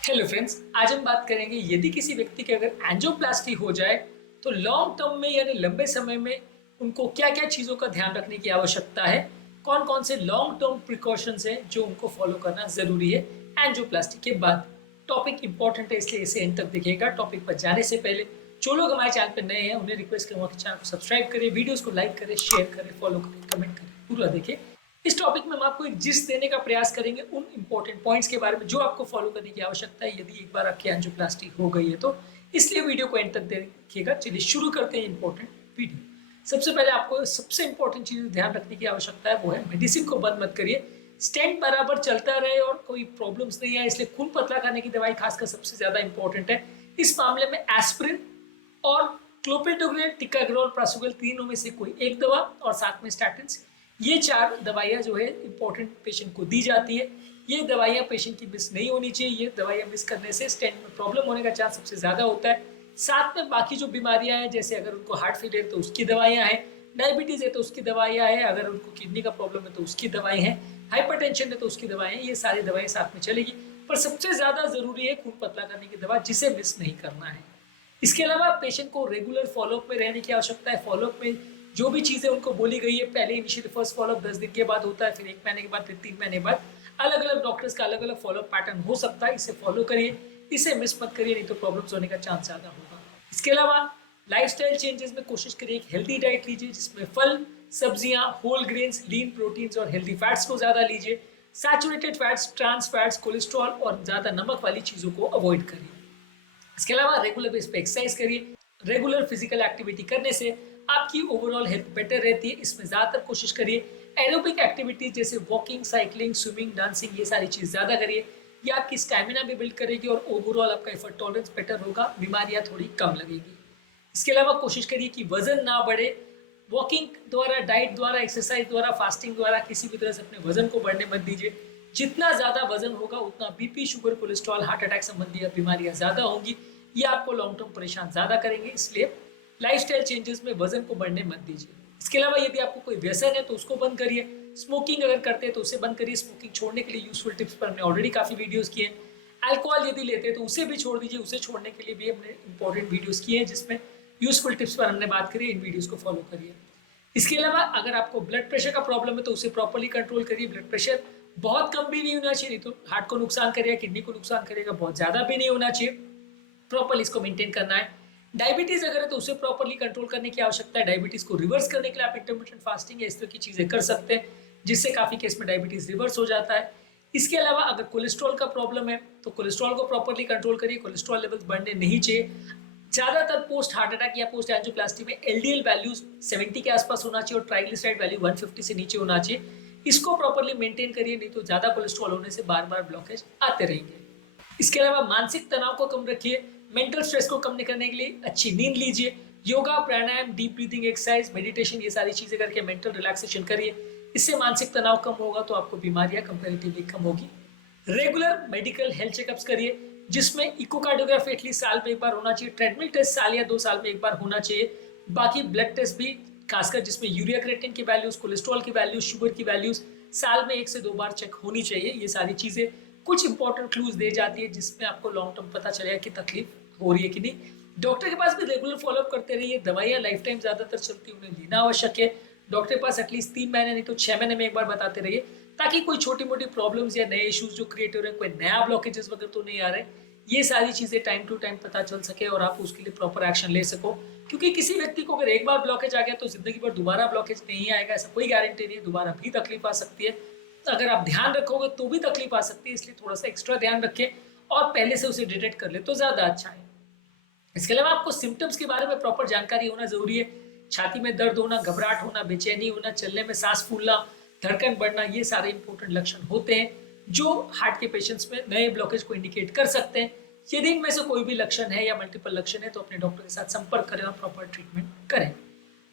Hello friends, आज हम बात करेंगे यदि किसी व्यक्ति की अगर एंजियोप्लास्टी हो जाए तो लॉन्ग टर्म में यानी लंबे समय में उनको क्या क्या चीज़ों का ध्यान रखने की आवश्यकता है। कौन कौन से लॉन्ग टर्म प्रिकॉशंस हैं जो उनको फॉलो करना ज़रूरी है एंजियोप्लास्टी के बाद। टॉपिक इंपॉर्टेंट है इसलिए इसे एंड तक देखिएगा। टॉपिक पर जाने से पहले जो लोग हमारे चैनल पर नए हैं उन्हें रिक्वेस्ट करूँगा कि चैनल को सब्सक्राइब करें, वीडियोज़ को लाइक करें, शेयर करें, फॉलो करें, कमेंट करें, पूरा देखें। इस टॉपिक में हम आपको एक जिस्ट देने का प्रयास करेंगे उन इंपॉर्टेंट पॉइंट्स के बारे में जो आपको फॉलो करने की आवश्यकता है यदि एक बार आपकी एंजियोप्लास्टी हो गई है तो। इसलिए वीडियो को एंड तक देखिएगा। चलिए शुरू करते हैं इंपॉर्टेंट वीडियो। सबसे पहले आपको सबसे इंपॉर्टेंट चीज ध्यान रखने की आवश्यकता है वो है मेडिसिन को बंद मत करिए। स्टेंट बराबर चलता रहे और कोई प्रॉब्लम्स नहीं है, इसलिए खून पतला करने की दवाई खासकर सबसे ज्यादा इंपॉर्टेंट है। इस मामले में एस्पिरिन और क्लोपिडोग्रेल, टिकाग्रोल, प्रासुगल तीनों में से कोई एक दवा और साथ में स्टैटिन्स, ये चार दवाइयाँ जो है इंपॉर्टेंट पेशेंट को दी जाती है। ये दवाइयाँ पेशेंट की मिस नहीं होनी चाहिए। ये दवाइयाँ मिस करने से स्टेंट में प्रॉब्लम होने का चांस सबसे ज़्यादा होता है। साथ में बाकी जो बीमारियाँ हैं, जैसे अगर उनको हार्ट फेलियर तो उसकी दवाइयाँ हैं, डायबिटीज़ है तो उसकी दवाइयाँ हैं, अगर उनको किडनी का प्रॉब्लम है तो उसकी दवाई हैं, हाइपरटेंशन है तो उसकी दवाएं हैं। ये सारी दवाएं साथ में चलेगी, पर सबसे ज़्यादा ज़रूरी है खून पतला करने की दवा, जिसे मिस नहीं करना है। इसके अलावा पेशेंट को रेगुलर फॉलोअप में रहने की आवश्यकता है। फॉलोअप में जो भी चीज़ें उनको बोली गई है, पहले इनिशियल फर्स्ट फॉलोअप 10 दिन के बाद होता है, फिर 1 महीने के बाद, फिर 3 महीने बाद। अलग अलग डॉक्टर्स का अलग अलग फॉलोअप पैटर्न हो सकता है, इसे फॉलो करिए, इसे मिस मत करिए, नहीं तो प्रॉब्लम्स होने का चांस ज़्यादा होगा। इसके अलावा लाइफस्टाइल चेंजेस में कोशिश करिए एक हेल्दी डाइट लीजिए, जिसमें फल, सब्जियां, होल ग्रेन्स, लीन प्रोटीन्स और हेल्दी फैट्स को ज़्यादा लीजिए। Saturated fats, trans fats, cholesterol और ज़्यादा नमक वाली चीज़ों को अवॉइड करिए। इसके अलावा रेगुलर बेस पे एक्सरसाइज करिए। रेगुलर फिजिकल एक्टिविटी करने से आपकी ओवरऑल हेल्थ बेटर रहती है। इसमें ज़्यादातर कोशिश करिए एरोबिक एक्टिविटीज जैसे वॉकिंग, साइकिलिंग, स्विमिंग, डांसिंग, ये सारी चीज़ ज़्यादा करिए। ये आपकी स्टैमिना भी बिल्ड करेगी और ओवरऑल आपका एफर्ट टॉलरेंस बेटर होगा, बीमारियाँ थोड़ी कम लगेगी। इसके अलावा कोशिश करिए कि वजन ना बढ़े। वॉकिंग द्वारा, डाइट द्वारा, एक्सरसाइज द्वारा, फास्टिंग द्वारा किसी भी तरह से अपने वजन को बढ़ने मत दीजिए। जितना ज़्यादा वजन होगा उतना BP, sugar, cholesterol, heart attack संबंधी बीमारियां ज़्यादा होंगी। ये आपको लॉन्ग टर्म परेशान ज़्यादा करेंगे, इसलिए लाइफस्टाइल चेंजेस में वजन को बढ़ने मत दीजिए। इसके अलावा यदि आपको कोई व्यसन है तो उसको बंद करिए। स्मोकिंग अगर करते हैं तो उसे बंद करिए। स्मोकिंग छोड़ने के लिए यूजफुल टिप्स पर हमने ऑलरेडी काफ़ी वीडियोस किए हैं। अल्कोहल यदि लेते हैं तो उसे भी छोड़ दीजिए। उसे छोड़ने के लिए भी हमने इंपॉर्टेंट वीडियोस किए हैं, जिसमें यूजफुल टिप्स पर हमने बात करी। इन वीडियोस को फॉलो करिए। इसके अलावा अगर आपको ब्लड प्रेशर का प्रॉब्लम है तो उसे प्रॉपर्ली कंट्रोल करिए। ब्लड प्रेशर बहुत कम भी नहीं होना चाहिए, तो हार्ट को नुकसान करेगा, किडनी को नुकसान करेगा। बहुत ज़्यादा भी नहीं होना चाहिए, प्रॉपर्ली इसको मेंटेन करना है। डायबिटीज अगर है तो उसे प्रॉपर्ली कंट्रोल करने की आवश्यकता है। डायबिटीज को रिवर्स करने के लिए आप इंटरमिटेंट फास्टिंग या इस तरह की चीजें कर सकते हैं, जिससे काफी केस में डायबिटीज रिवर्स हो जाता है। इसके अलावा अगर कोलेस्ट्रॉल का प्रॉब्लम है तो कोलेस्ट्रॉल को प्रॉपर्ली कंट्रोल करिए। कोलेस्ट्रॉल लेवल्स बढ़ने नहीं चाहिए। ज्यादातर पोस्ट हार्ट अटैक या पोस्ट एंजियोप्लास्टी में एलडीएल वैल्यूज 70 के आसपास होना चाहिए और ट्राइग्लिसराइड वैल्यू 150 से नीचे होना चाहिए। इसको प्रॉपर्ली मेंटेन करिए, नहीं तो ज्यादा कोलेस्ट्रॉल होने से बार बार ब्लॉकेज आते रहेंगे। इसके अलावा मानसिक तनाव को कम रखिए। मेंटल स्ट्रेस को कम करने के लिए अच्छी नींद लीजिए। योगा, प्राणायाम, डीप ब्रीथिंग एक्सरसाइज, मेडिटेशन, ये सारी चीजें करके मेंटल रिलैक्सेशन करिए। इससे मानसिक तनाव कम होगा तो आपको बीमारियां कंपैरेटिवली कम होगी। रेगुलर मेडिकल हेल्थ चेकअप्स करिए, जिसमें इकोकार्डियोग्राफी एटलीस्ट साल में एक बार होना चाहिए। ट्रेडमिल टेस्ट साल या 2 साल में एक बार होना चाहिए। बाकी ब्लड टेस्ट भी, खासकर जिसमें यूरिया क्रिएटिनिन की वैल्यूज, कोलेस्ट्रॉल की वैल्यूज, शुगर की वैल्यूज साल में 1 से 2 बार चेक होनी चाहिए। ये सारी चीजें कुछ इंपॉर्टेंट क्लूज दे जाती है, जिसमें आपको लॉन्ग टर्म पता चलेगा कि तकलीफ हो रही है कि नहीं। डॉक्टर के पास भी रेगुलर फॉलोअप करते रहिए। दवाइयाँ लाइफ टाइम ज्यादातर चलती है, उन्हें लेना आवश्यक है। डॉक्टर के पास एटलीस्ट 3 महीने नहीं तो 6 महीने में एक बार बताते रहिए, ताकि कोई छोटी मोटी प्रॉब्लम्स या नए इश्यूज जो क्रिएट हो रहे हैं, कोई नया ब्लॉकेजेस वगैरह तो नहीं आ रहे, ये सारी चीजें टाइम टू टाइम पता चल सके और आप उसके लिए प्रॉपर एक्शन ले सको। क्योंकि किसी व्यक्ति को अगर एक बार ब्लॉकेज आ गया तो जिंदगी भर दोबारा ब्लॉकेज नहीं आएगा, ऐसा कोई गारंटी नहीं है। दोबारा भी तकलीफ आ सकती है, अगर आप ध्यान रखोगे तो भी तकलीफ आ सकती है, इसलिए थोड़ा सा एक्स्ट्रा ध्यान रखें और पहले से उसे डिटेक्ट कर ले तो ज्यादा अच्छा है। इसके अलावा आपको सिम्टम्स के बारे में प्रॉपर जानकारी होना जरूरी है। छाती में दर्द होना, घबराहट होना, बेचैनी होना, चलने में सांस फूलना, धड़कन बढ़ना, ये सारे इंपॉर्टेंट लक्षण होते हैं जो हार्ट के पेशेंट्स में नए ब्लॉकेज को इंडिकेट कर सकते हैं। यदि इनमें से कोई भी लक्षण है या मल्टीपल लक्षण है तो अपने डॉक्टर के साथ संपर्क करें और प्रॉपर ट्रीटमेंट करें।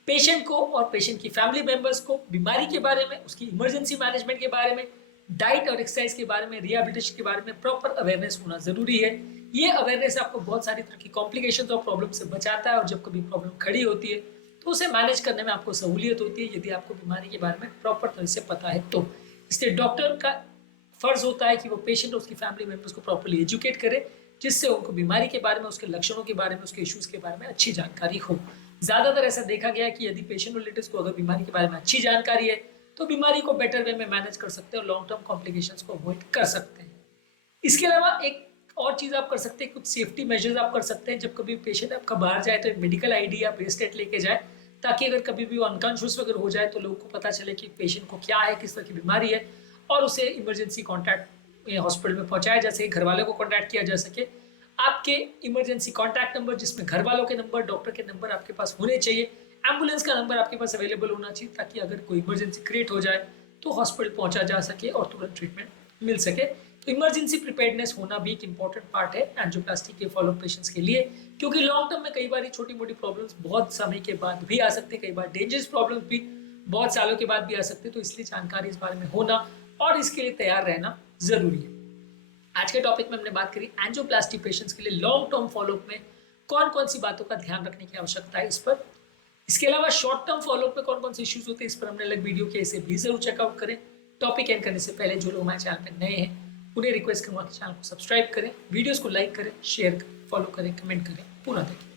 पेशेंट को और पेशेंट की फैमिली मेंबर्स को बीमारी के बारे में, उसकी इमरजेंसी मैनेजमेंट के बारे में, डाइट और एक्सरसाइज के बारे में, रिहेबिलिटेशन के बारे में प्रॉपर अवेयरनेस होना जरूरी है। ये अवेयरनेस आपको बहुत सारी तरह की कॉम्प्लिकेशंस और प्रॉब्लम से बचाता है, और जब कभी प्रॉब्लम खड़ी होती है तो उसे मैनेज करने में आपको सहूलियत होती है, यदि आपको बीमारी के बारे में प्रॉपर तरह से पता है तो। इसलिए डॉक्टर का फर्ज होता है कि वो पेशेंट और उसकी फैमिली मेम्बर्स को प्रॉपर्ली एजुकेट करे, जिससे उनको बीमारी के बारे में, उसके लक्षणों के बारे में, उसके इश्यूज के बारे में अच्छी जानकारी हो। ज़्यादातर ऐसा देखा गया है कि यदि पेशेंट और रिलेटिव्स को अगर बीमारी के बारे में अच्छी जानकारी है तो बीमारी को बेटर वे में मैनेज कर सकते हैं और लॉन्ग टर्म कॉम्प्लिकेशंस को अवॉइड कर सकते हैं। इसके अलावा एक और चीज़ आप कर सकते हैं, कुछ सेफ्टी मेजर्स आप कर सकते हैं। जब कभी पेशेंट आपका बाहर जाए तो एक मेडिकल आईडी या ब्रेसलेट लेके जाए, ताकि अगर कभी भी वो अनकॉन्शियस वगैरह हो जाए तो लोगों को पता चले कि पेशेंट को क्या है, किस तरह की बीमारी है, और उसे इमरजेंसी कॉन्टैक्ट हॉस्पिटल में पहुंचाया जा सके, घर वालों को कॉन्टैक्ट किया जा सके। आपके इमरजेंसी कॉन्टैक्ट नंबर, जिसमें घर वालों के नंबर, डॉक्टर के नंबर आपके पास होने चाहिए, एम्बुलेंस का नंबर आपके पास अवेलेबल होना चाहिए, ताकि अगर कोई इमरजेंसी क्रिएट हो जाए तो हॉस्पिटल पहुंचा जा सके और तुरंत ट्रीटमेंट मिल सके। तो इमरजेंसी प्रिपेयर्डनेस होना भी एक इंपॉर्टेंट पार्ट है एंजियोप्लास्टी के फॉलोअप पेशेंट्स के लिए, क्योंकि लॉन्ग टर्म में कई बार छोटी मोटी प्रॉब्लम्स बहुत समय के बाद भी आ सकते हैं, कई बार डेंजरस प्रॉब्लम्स भी बहुत सालों के बाद भी आ सकते हैं। तो इसलिए जानकारी इस बारे में होना और इसके लिए तैयार रहना जरूरी है। आज के टॉपिक में हमने बात करी एंजियोप्लास्टी पेशेंट्स के लिए लॉन्ग टर्म फॉलोअप में कौन कौन सी बातों का ध्यान रखने की आवश्यकता है इस पर। इसके अलावा शॉर्ट टर्म फॉलोअप में कौन कौन से इश्यूज होते हैं, इस पर हमने अलग वीडियो किया, इसे भी जरूर चेकआउट करें। टॉपिक एंड करने से पहले जो लोग हमारे चैनल पर नए हैं उन्हें रिक्वेस्ट करूंगा कि चैनल को सब्सक्राइब करें, वीडियोस को लाइक करें, शेयर करें, फॉलो करें, कमेंट करें, पूरा देखें।